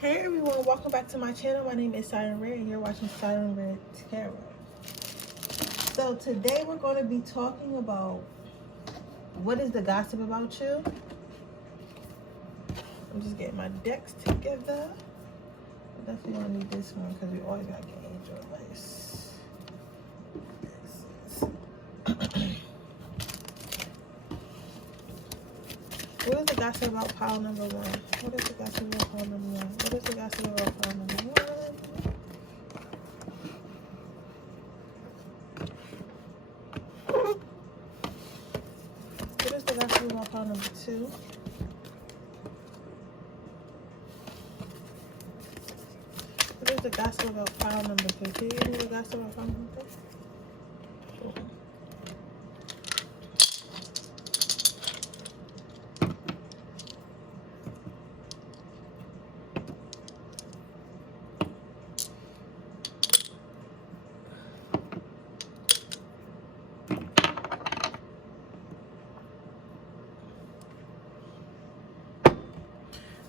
Hey everyone, welcome back to my channel. My name is Siren Redd and you're watching Siren Redd Tarot. So today we're going to be talking about what is the gossip about you. I'm just getting my decks together. I definitely going to need this one because we always got to get angel advice. What is the gossip about pile number one? What is the gossip about pile number one? What is the gossip about pile number one? What is the gossip about pile number two? What is the gossip about pile number three? Can you give me the gossip about pile number three?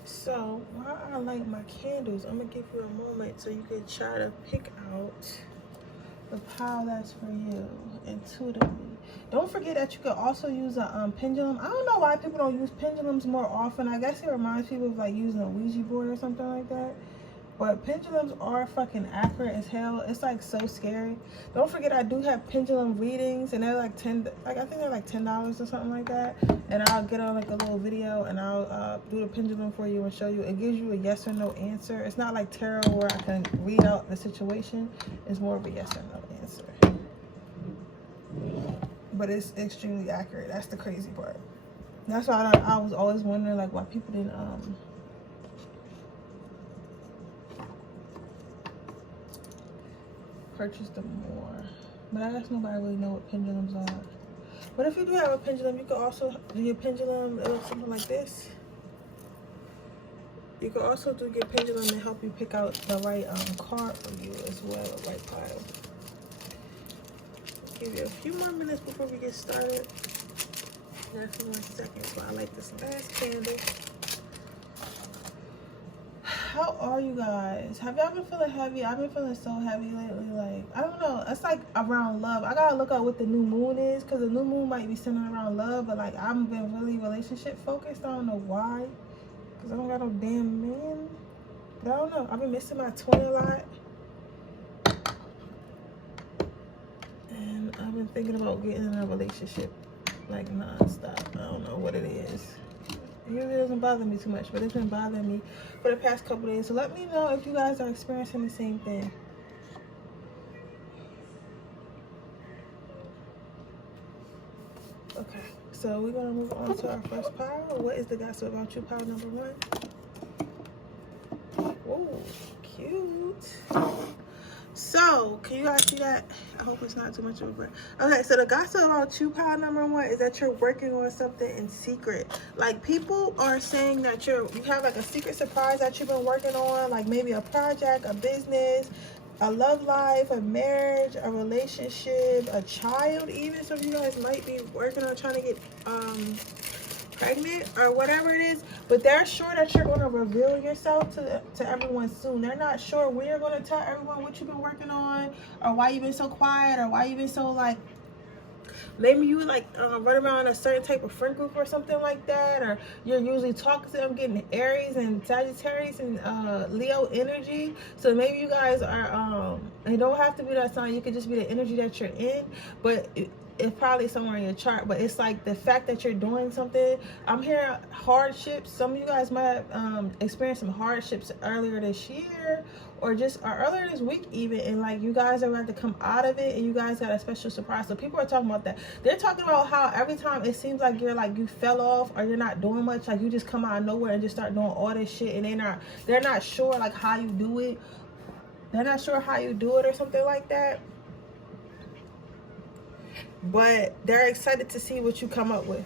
So while I light my candles, I'm gonna give you a moment so you can try to pick out the pile that's for you intuitively. Don't forget that you could also use a pendulum. I don't know why people don't use pendulums more often. I guess it reminds people of like using a Ouija board or something like that. But pendulums are fucking accurate as hell. It's like so scary. Don't forget I do have pendulum readings and they're like I think they're like $10 or something like that. And I'll get on like a little video and I'll do the pendulum for you and show you. It gives you a yes or no answer. It's not like tarot where I can read out the situation. It's more of a yes or no answer. But it's extremely accurate. That's the crazy part. That's why I was always wondering like why people didn't purchase them more. But I guess nobody really know what pendulums are. But if you do have a pendulum, you can also do your pendulum. It looks something like this. You can also do your pendulum to help you pick out the right card for you as well, the right pile. I'll give you a few more minutes before we get started. And a few more seconds while I light this last candle. How are you guys? Have y'all been feeling heavy? I've been feeling so heavy lately. Like, I don't know. It's like around love. I gotta look up what the new moon is because the new moon might be centered around love. But like, I've been really relationship focused. I don't know why. Because I don't got no damn man. But I don't know. I've been missing my twin a lot. And I've been thinking about getting in a relationship like non-stop. I don't know what it is. It really doesn't bother me too much, but it's been bothering me for the past couple days. So let me know if you guys are experiencing the same thing. Okay, so we're gonna move on to our first pile. What is the gossip about you? Pile number one. Whoa, cute. So, can you guys see that? I hope it's not too much of a break. Okay, so the gossip about you, pile number one, is that you're working on something in secret. Like, people are saying that you have like a secret surprise that you've been working on, like maybe a project, a business, a love life, a marriage, a relationship, a child even. Some of you guys might be working on trying to get pregnant or whatever it is, but they're sure that you're going to reveal yourself to everyone soon. They're not sure when you're going to tell everyone what you've been working on or why you've been so quiet or why you've been so like, maybe you like run around a certain type of friend group or something like that, or you're usually talking to them, getting Aries and Sagittarius and Leo energy. So maybe you guys are it don't have to be that sign, you could just be the energy that you're in, but it's probably somewhere in your chart. But it's like the fact that you're doing something. I'm hearing hardships. Some of you guys might have experienced some hardships earlier this year or earlier this week even, and like you guys are about to come out of it and you guys got a special surprise. So people are talking about that. They're talking about how every time it seems like you fell off or you're not doing much, like you just come out of nowhere and just start doing all this shit, and they're not sure like how you do it. They're not sure how you do it or something like that. But they're excited to see what you come up with.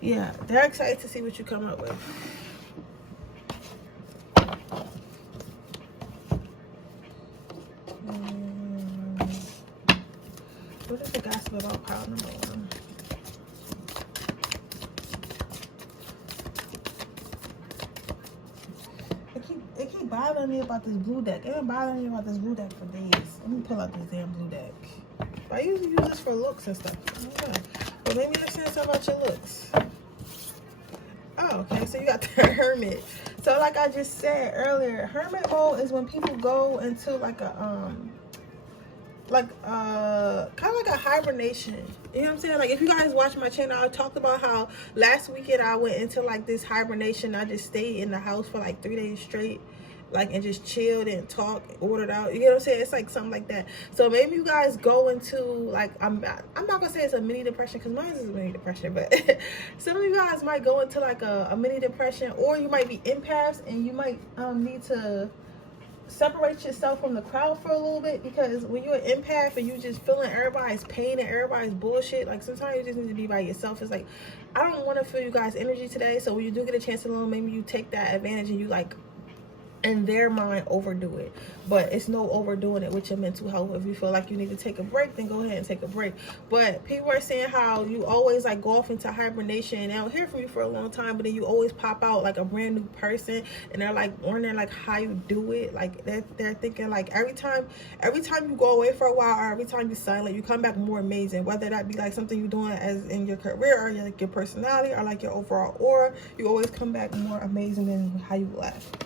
Yeah, they're excited to see what you come up with. What is the gossip about pile number one? bothering me about this blue deck. It been bothering me about this blue deck for days. Let me pull out this damn blue deck. I usually use this for looks and stuff. Okay. But maybe they're saying something about your looks. Oh, okay. So you got the Hermit. So like I just said earlier, Hermit mode is when people go into like a kind of like a hibernation. You know what I'm saying? Like if you guys watch my channel, I talked about how last weekend I went into like this hibernation. I just stayed in the house for like 3 days straight, like, and just chilled and talked, ordered out. You know what I'm saying? It's like something like that. So maybe you guys go into like, I'm not gonna say it's a mini depression, because mine is a mini depression, but some of you guys might go into like a mini depression, or you might be empaths and you might need to separate yourself from the crowd for a little bit, because when you're an empath and you just feeling everybody's pain and everybody's bullshit, like sometimes you just need to be by yourself. It's like, I don't want to feel you guys' energy today, so when you do get a chance to alone, maybe you take that advantage and you like, in their mind, overdo it. But it's no overdoing it with your mental health. If you feel like you need to take a break, then go ahead and take a break. But people are saying how you always like go off into hibernation and they don't hear from you for a long time, but then you always pop out like a brand new person, and they're like wondering like how you do it. Like they're thinking like every time you go away for a while, or every time you're silent, you come back more amazing. Whether that be like something you're doing as in your career, or like your personality, or like your overall aura, you always come back more amazing than how you left.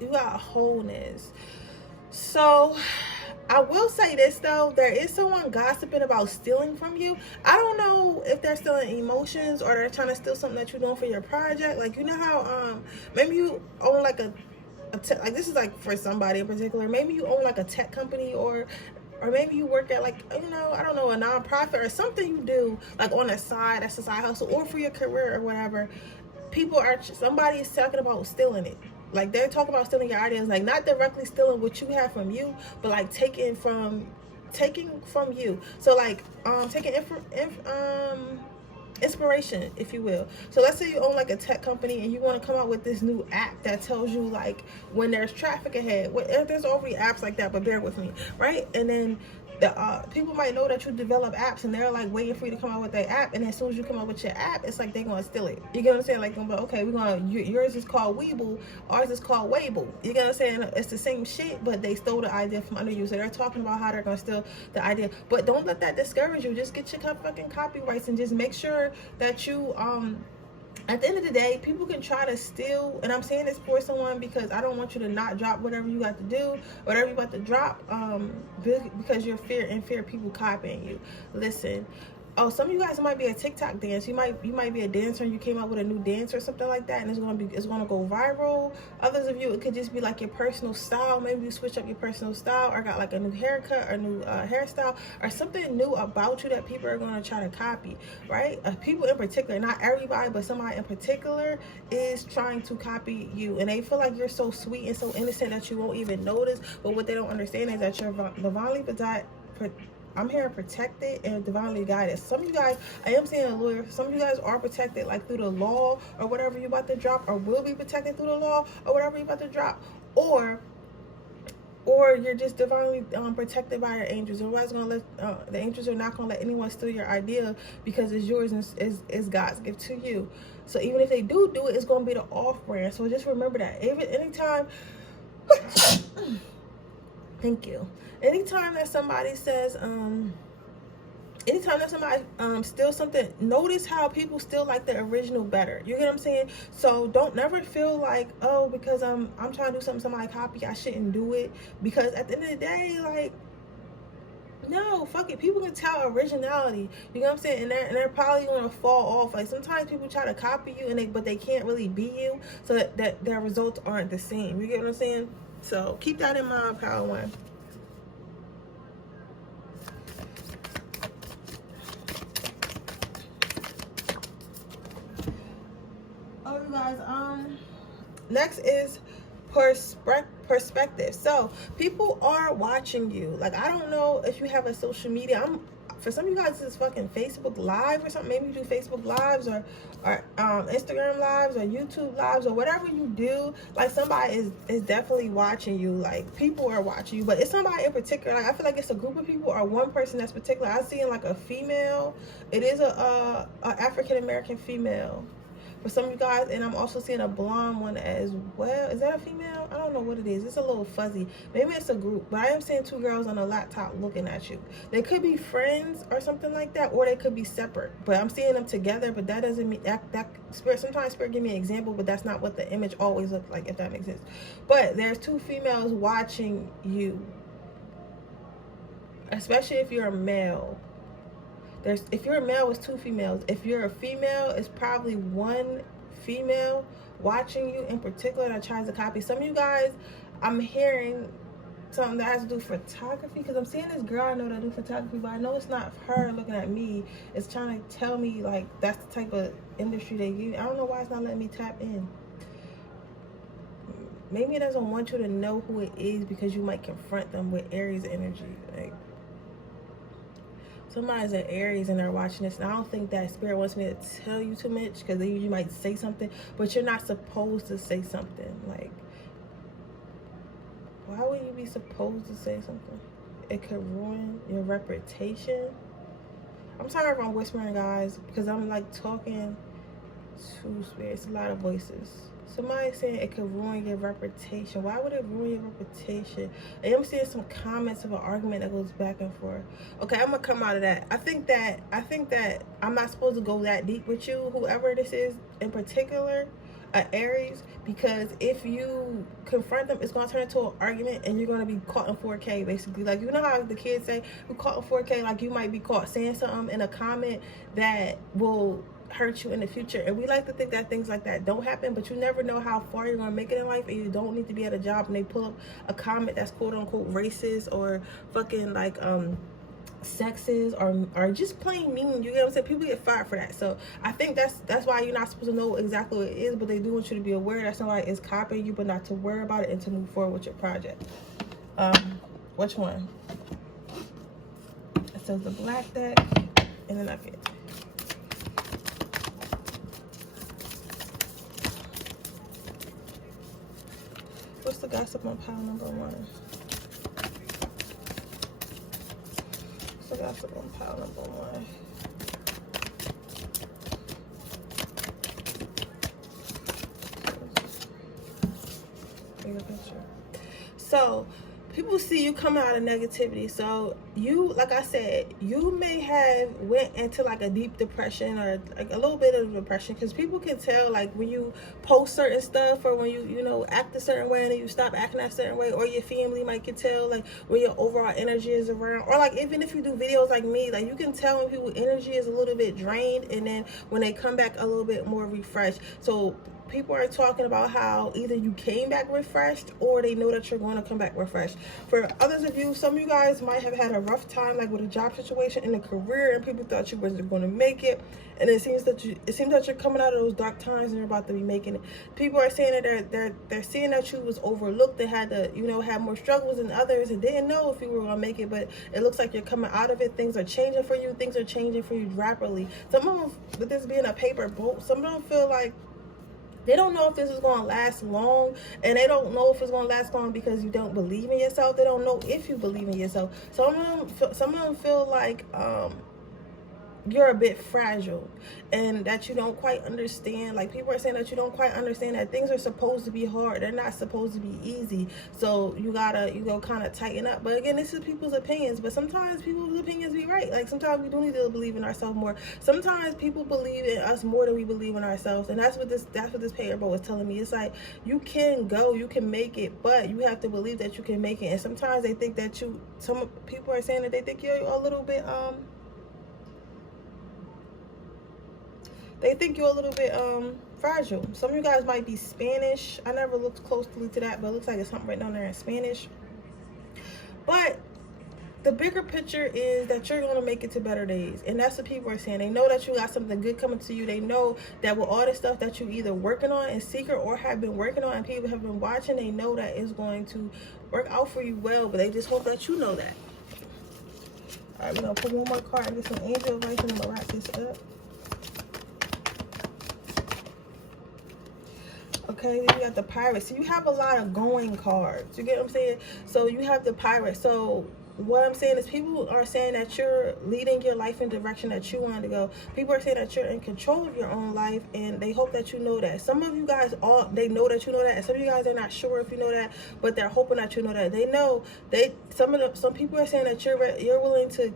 You got wholeness. So I will say this though, there is someone gossiping about stealing from you. I don't know if they're stealing emotions or they're trying to steal something that you're doing for your project. Like, you know how maybe you own like like this is like for somebody in particular, maybe you own like a tech company, or maybe you work at like, you know, I don't know, a nonprofit or something you do like on the side, that's a side hustle, or for your career or whatever. Somebody is talking about stealing it. Like they're talking about stealing your ideas, like not directly stealing what you have from you, but like taking from you. So like taking inspiration, if you will. So let's say you own like a tech company and you want to come out with this new app that tells you like when there's traffic ahead. There's already apps like that, but bear with me, right? And then the people might know that you develop apps, and they're like waiting for you to come out with that app, and as soon as you come out with your app, it's like they're gonna steal it. You get what I'm saying? Like, okay, yours is called Weeble, ours is called Wable. You get what I'm saying? It's the same shit, but they stole the idea from under you. So they're talking about how they're gonna steal the idea, but don't let that discourage you. Just get your fucking copyrights, and just make sure that you at the end of the day, people can try to steal, and I'm saying this for someone because I don't want you to not drop whatever you got to do, whatever you about to drop, because you're fear people copying you. Listen, oh, some of you guys might be a TikTok dance. You might be a dancer and you came up with a new dance or something like that, and it's gonna go viral. Others of you, it could just be like your personal style. Maybe you switch up your personal style, or got like a new haircut or new hairstyle, or something new about you that people are gonna try to copy, right? People in particular, not everybody, but somebody in particular is trying to copy you, and they feel like you're so sweet and so innocent that you won't even notice. But what they don't understand is that you're divinely I'm here protected and divinely guided. Some of you guys, I am saying a lawyer, some of you guys are protected like through the law or whatever you're about to drop, or will be protected through the law or whatever you're about to drop, or you're just divinely protected by your angels. Otherwise, the angels are not gonna let anyone steal your idea, because it's yours and it's God's gift to you. So even if they do it, it's gonna be the off-brand. So just remember that. Anytime thank you. Anytime that somebody says, steals something, notice how people still like the original better. You get what I'm saying? So don't never feel like, oh, because I'm trying to do something somebody copy, I shouldn't do it. Because at the end of the day, like, no, fuck it. People can tell originality. You know what I'm saying? And they're probably gonna fall off. Like sometimes people try to copy you, but they can't really be you, so that their results aren't the same. You get what I'm saying? So keep that in mind, Power One. Oh, you guys, next is perspective. So people are watching you. Like, I don't know if you have a social media. for some of you guys, it's fucking Facebook Live or something. Maybe you do Facebook Lives or Instagram Lives or YouTube Lives or whatever you do. Like, somebody is definitely watching you. Like, people are watching you, but it's somebody in particular. Like, I feel like it's a group of people or one person that's particular. I see like a female. It is a African American female for some of you guys, and I'm also seeing a blonde one as well. Is that a female? I don't know what it is. It's a little fuzzy. Maybe it's a group, but I am seeing two girls on a laptop looking at you. They could be friends or something like that, or they could be separate, but I'm seeing them together. But that doesn't mean that spirit, sometimes spirit give me an example, but that's not what the image always looks like, if that makes sense. But there's two females watching you, especially if you're a male. If you're a male, it's two females. If you're a female, it's probably one female watching you in particular that tries to copy. Some of you guys, I'm hearing something that has to do with photography, because I'm seeing this girl I know that do photography, but I know it's not her looking at me. It's trying to tell me like that's the type of industry they use. I don't know why it's not letting me tap in. Maybe it doesn't want you to know who it is because you might confront them with Aries energy. Like, somebody's an Aries and they're watching this, and I don't think that spirit wants me to tell you too much, because you might say something, but you're not supposed to say something. Like, why would you be supposed to say something? It could ruin your reputation. I'm sorry if I'm whispering, guys, because I'm like talking to spirits, a lot of voices. Somebody saying it could ruin your reputation. Why would it ruin your reputation? And I'm seeing some comments of an argument that goes back and forth. Okay, I'm gonna come out of that. I think that I'm not supposed to go that deep with you, whoever this is in particular, Aries, because if you confront them, it's gonna turn into an argument, and you're gonna be caught in 4K, basically. Like, you know how the kids say, "You caught in 4K," like you might be caught saying something in a comment that will hurt you in the future. And we like to think that things like that don't happen, but you never know how far you're gonna make it in life, and you don't need to be at a job and they pull up a comment that's quote unquote racist or fucking like sexist or just plain mean. You get what I'm saying? People get fired for that. So I think that's why you're not supposed to know exactly what it is, but they do want you to be aware that somebody is copying you, but not to worry about it and to move forward with your project. Which one? It says the black deck and the nugget. What's the gossip on pile number one? What's the gossip on pile number one? Bigger picture. So people see you coming out of negativity. So you, like I said, you may have went into like a deep depression or like a little bit of depression, because people can tell like when you post certain stuff or when you know act a certain way and then you stop acting that certain way, or your family might can tell like where your overall energy is around, or like even if you do videos like me, like you can tell when people's energy is a little bit drained and then when they come back a little bit more refreshed. So people are talking about how either you came back refreshed or they know that you're going to come back refreshed. For others of you, some of you guys might have had a rough time like with a job situation in a career, and people thought you wasn't going to make it, and it seems that you're coming out of those dark times and you're about to be making it. People are saying that they're seeing that you was overlooked, they had to have more struggles than others and didn't know if you were going to make it, but it looks like you're coming out of it. Things are changing for you. Things are changing for you rapidly. Some of them, with this being a paper boat, some of them feel like they don't know if this is going to last long, and they don't know if it's going to last long because you don't believe in yourself. They don't know if you believe in yourself. Some of them feel like you're a bit fragile and that you don't quite understand. Like, people are saying that you don't quite understand that things are supposed to be hard. They're not supposed to be easy. So you go kind of tighten up. But again, this is people's opinions, but sometimes people's opinions be right. Like, sometimes we do need to believe in ourselves more. Sometimes people believe in us more than we believe in ourselves, and that's what this parable was telling me. It's like, you can go, you can make it, but you have to believe that you can make it. And sometimes they think that some people are saying that they think you're a little bit fragile. Some of you guys might be Spanish. I never looked closely to that, but it looks like it's something written on there in Spanish. But the bigger picture is that you're going to make it to better days. And that's what people are saying. They know that you got something good coming to you. They know that with all the stuff that you either working on in secret or have been working on and people have been watching, they know that it's going to work out for you well, but they just won't let you know that. All right, we're gonna put one more card and get some angel advice, and I'm gonna wrap this up. Okay, then you got the Pirate. So you have a lot of going cards. You get what I'm saying? So you have the Pirate. So what I'm saying is, people are saying that you're leading your life in the direction that you want to go. People are saying that you're in control of your own life, and they hope that you know that. Some of you guys, they know that you know that, and some of you guys are not sure if you know that, but they're hoping that you know that. They know. Some people are saying that you're willing to,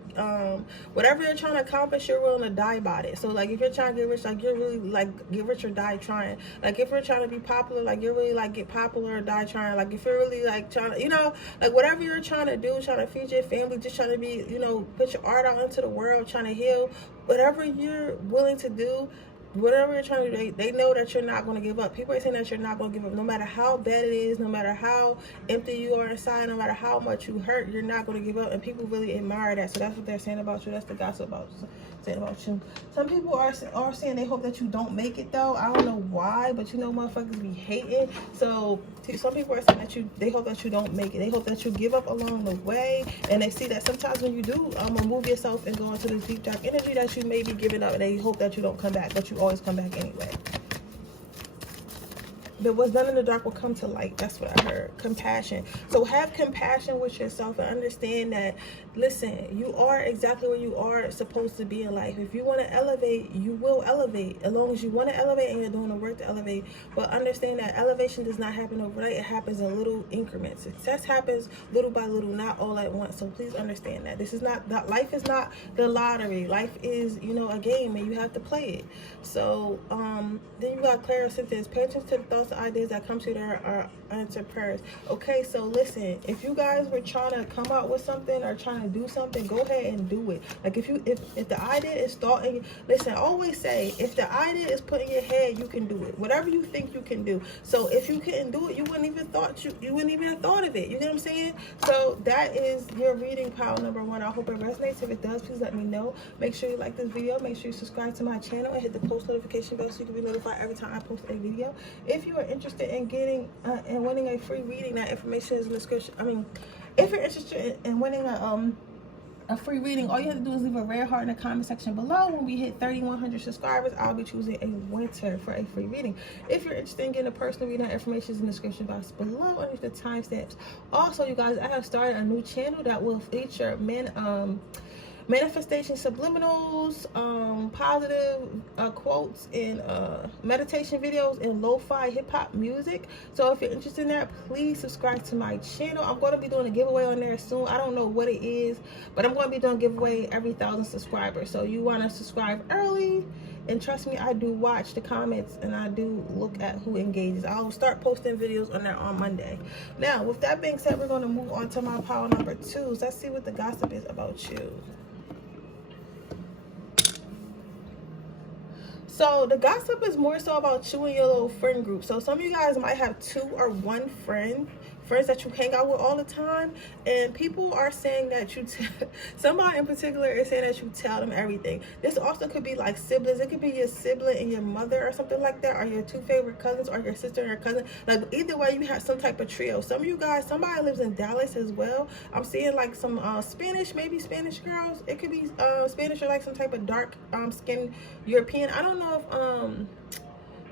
whatever you're trying to accomplish, you're willing to die about it. So like, if you're trying to get rich, like, you're really like, get rich or die trying. Like, if you're trying to be popular, like, you're really like, get popular or die trying. Like, if you're really like trying to, you know, like, whatever you're trying to do, trying to feed your family, just trying to be, you know, put your art out into the world, trying to heal, whatever you're willing to do, whatever you're trying to do, they know that you're not going to give up. People are saying that you're not going to give up, no matter how bad it is, no matter how empty you are inside, no matter how much you hurt, you're not going to give up. And people really admire that. So that's what they're saying about you. That's the gossip saying about you. Some people are saying they hope that you don't make it, though. I don't know why, but you know, motherfuckers be hating. So some people are saying that they hope that you don't make it. They hope that you give up along the way, and they see that sometimes when you do remove yourself and go into this deep dark energy, that you may be giving up, and they hope that you don't come back, but you always come back anyway. But what's done in the dark will come to light. That's what I heard. Compassion. So have compassion with yourself and understand that, listen, you are exactly where you are supposed to be in life. If you want to elevate, you will elevate. As long as you want to elevate and you're doing the work to elevate. But understand that elevation does not happen overnight. It happens in little increments. Success happens little by little, not all at once. So please understand that. This is not, that life is not the lottery. Life is, you know, a game, and you have to play it. So then you got clairsentience. Pay attention to the thoughts, ideas that come to you that are answered prayers. Okay, so listen, if you guys were trying to come out with something or trying to do something, go ahead and do it. Like, if the idea is thought in, listen, I always say, if the idea is put in your head, you can do it. Whatever you think you can do. So if you couldn't do it, you wouldn't even have thought of it. You get what I'm saying? So that is your reading pile number 1. I hope it resonates. If it does, please let me know. Make sure you like this video. Make sure you subscribe to my channel and hit the post notification bell so you can be notified every time I post a video. If you are interested in getting and winning a free reading, that information is in the description. If you're interested in winning a free reading, all you have to do is leave a red heart in the comment section below. When we hit 3,100 subscribers, I'll be choosing a winner for a free reading. If you're interested in getting a personal reading, that information is in the description box below underneath the timestamps. Also, you guys, I have started a new channel that will feature manifestation subliminals, positive quotes, and meditation videos, and lo-fi hip-hop music. So if you're interested in that, please subscribe to my channel. I'm going to be doing a giveaway on there soon. I don't know what it is, but I'm going to be doing a giveaway every 1,000 subscribers. So you want to subscribe early, and trust me, I do watch the comments, and I do look at who engages. I'll start posting videos on there on Monday. Now, with that being said, we're going to move on to my pile number 2. So let's see what the gossip is about you. So the gossip is more so about you and your little friend group. So some of you guys might have 2 or 1 friends that you hang out with all the time, and people are saying that somebody in particular is saying that you tell them everything. This also could be like siblings. It could be your sibling and your mother or something like that, or your 2 favorite cousins, or your sister and her cousin. Like, either way, you have some type of trio. Some of you guys, somebody lives in Dallas as well. I'm seeing like some Spanish, maybe Spanish girls. It could be Spanish, or like some type of dark skin European. I don't know if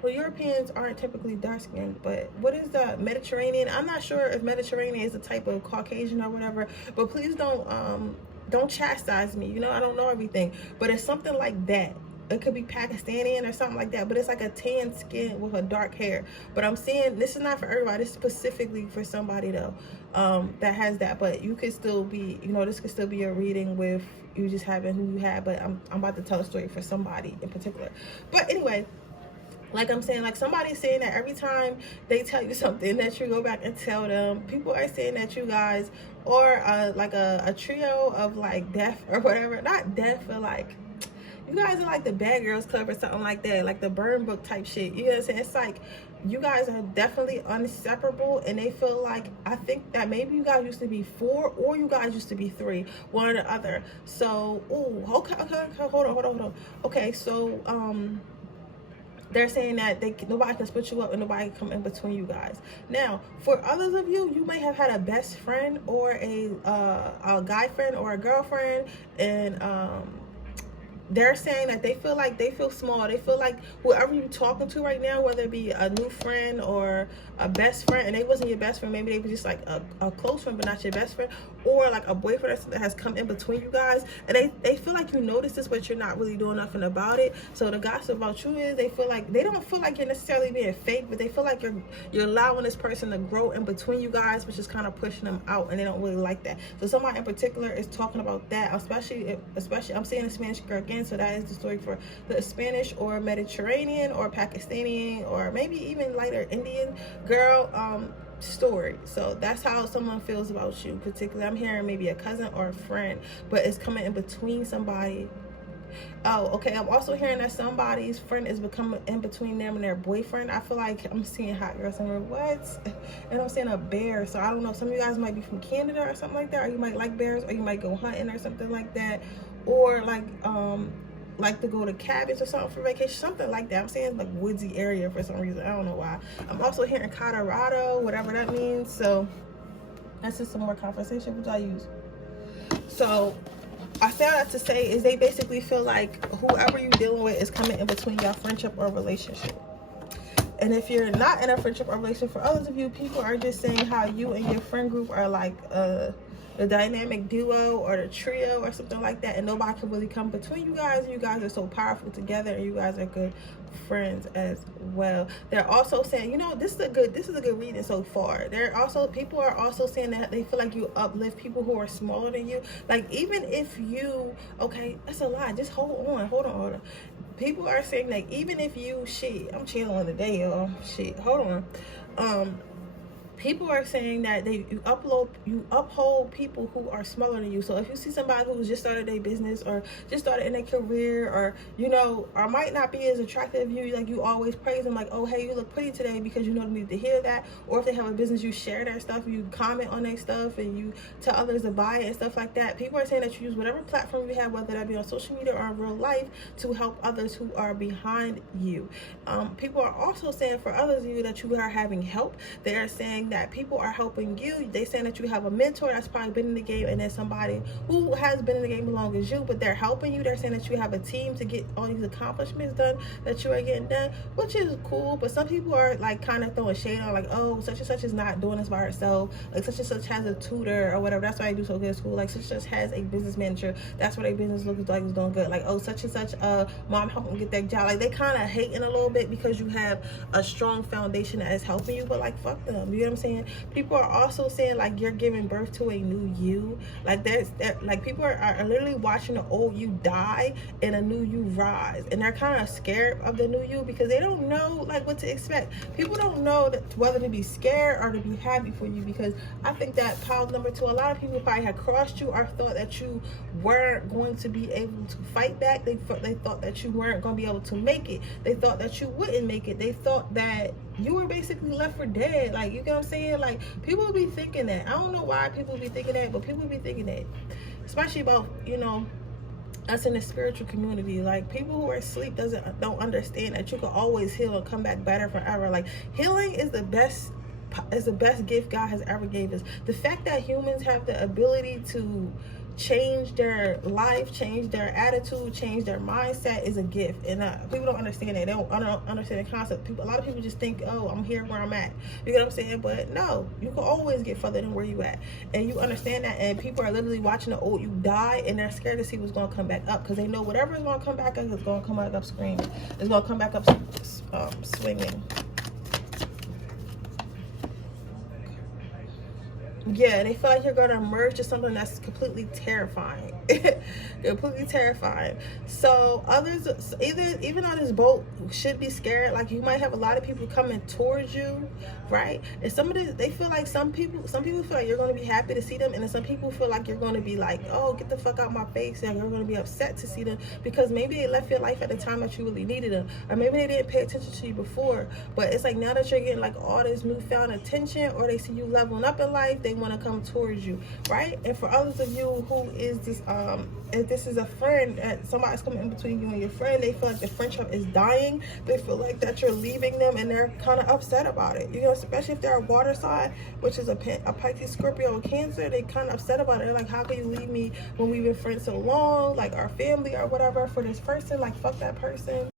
well, Europeans aren't typically dark-skinned, but what is the Mediterranean? I'm not sure if Mediterranean is a type of Caucasian or whatever, but please don't chastise me. You know, I don't know everything, but it's something like that. It could be Pakistani or something like that, but it's like a tan skin with a dark hair. But I'm saying this is not for everybody. This is specifically for somebody, though, that has that. But you could still be, you know, this could still be a reading with you just having who you have. But I'm about to tell a story for somebody in particular. But anyway, like I'm saying, like somebody's saying that every time they tell you something that you go back and tell them. People are saying that you guys are like a trio of like deaf or whatever. Not deaf, but like you guys are like the Bad Girls Club or something like that. Like the Burn Book type shit. You know what I'm saying? It's like you guys are definitely inseparable, and they feel like, I think that maybe you guys used to be 4 or you guys used to be 3, one or the other. So, okay, hold on. Okay, so they're saying that nobody can split you up and nobody can come in between you guys. Now, for others of you, you may have had a best friend or a guy friend or a girlfriend, and they're saying that they feel small. They feel like whoever you're talking to right now, whether it be a new friend or a best friend, and they wasn't your best friend, maybe they were just like a close friend but not your best friend, or like a boyfriend or something that has come in between you guys, and they feel like you notice this but you're not really doing nothing about it. So the gossip about you is they don't feel like you're necessarily being fake, but they feel like you're allowing this person to grow in between you guys, which is kind of pushing them out, and they don't really like that. So somebody in particular is talking about that, especially I'm saying the Spanish girl again, so that is the story for the Spanish or Mediterranean or Pakistani or maybe even lighter Indian girl story. So that's how someone feels about you. Particularly, I'm hearing maybe a cousin or a friend, but it's coming in between somebody. Oh, okay. I'm also hearing that somebody's friend is becoming in between them and their boyfriend. I feel like I'm seeing hot girls somewhere. What? And I'm seeing a bear. So I don't know. Some of you guys might be from Canada or something like that, or you might like bears, or you might go hunting or something like that, or like to go to cabins or something for vacation, something like that. I'm saying like woodsy area for some reason. I don't know why. I'm also hearing Colorado, whatever that means. So that's just some more conversation which I use. So I say that to say is they basically feel like whoever you're dealing with is coming in between your friendship or relationship. And if you're not in a friendship or relationship, for others of you, people are just saying how you and your friend group are like the dynamic duo or the trio or something like that, and nobody can really come between you guys, and you guys are so powerful together, and you guys are good friends as well. They're also saying, you know, this is a good reading so far. People are also saying that they feel like you uplift people who are smaller than you. Like, even if you, okay, that's a lie, just hold on. People are saying like, even if you, I'm chilling today, y'all, hold on. People are saying that you uphold people who are smaller than you. So if you see somebody who's just started their business or just started in their career, or you know, or might not be as attractive as you, like you always praise them, like, oh hey, you look pretty today, because you know they need to hear that. Or if they have a business, you share their stuff, you comment on their stuff, and you tell others to buy it and stuff like that. People are saying that you use whatever platform you have, whether that be on social media or in real life, to help others who are behind you. People are also saying for others of you that you are having help. They are saying that people are helping you. They saying that you have a mentor that's probably been in the game, and then somebody who has been in the game as long as you, but they're helping you. They're saying that you have a team to get all these accomplishments done that you are getting done, which is cool. But some people are like kind of throwing shade on, like, oh, such and such is not doing this by herself, like such and such has a tutor or whatever, that's why I do so good at school, like such and such has a business manager, that's why their business looks like it's doing good, like, oh, such and such mom helped them get that job. Like, they kind of hating a little bit because you have a strong foundation that is helping you, but like, fuck them, you know what I'm saying? People are also saying like you're giving birth to a new you. Like, like people are literally watching the old you die and a new you rise, and they're kind of scared of the new you because they don't know like what to expect. People don't know whether to be scared or to be happy for you, because I think that pile number 2, a lot of people probably had crossed you or thought that you weren't going to be able to fight back. They thought that you weren't going to be able to make it. They thought that you wouldn't make it. They thought that you were basically left for dead. Like, you get what I'm saying? Like, people be thinking that. I don't know why people be thinking that, but people be thinking that, especially about, you know, us in the spiritual community. Like, people who are asleep don't understand that you can always heal and come back better forever. Like, healing is the best gift God has ever gave us. The fact that humans have the ability to change their life, change their attitude, change their mindset is a gift, and people don't understand that. They don't understand the concept. A lot of people just think, oh, I'm here where I'm at, you know what I'm saying? But no, you can always get further than where you at, and you understand that. And people are literally watching the old you die, and they're scared to see what's going to come back up, because they know whatever is going to come back up is going to come back up screaming. It's going to come back up swinging. Yeah, they feel like you're going to merge to something that's completely terrifying. Completely terrifying. So others, even though this boat should be scared, like, you might have a lot of people coming towards you, right? And they feel like some people feel like you're going to be happy to see them, and then some people feel like you're going to be like, oh, get the fuck out my face, and you're going to be upset to see them because maybe they left your life at the time that you really needed them, or maybe they didn't pay attention to you before, but it's like now that you're getting like all this newfound attention, or they see you leveling up in life, they they want to come towards you, right? And for others of you who is this if this is a friend and somebody's coming in between you and your friend, they feel like the friendship is dying, they feel like that you're leaving them, and they're kind of upset about it, you know, especially if they're a water sign, which is a Pisces, Scorpio, or Cancer. They kind of upset about it. They're like, how can you leave me when we've been friends so long, like our family or whatever, for this person? Like, fuck that person.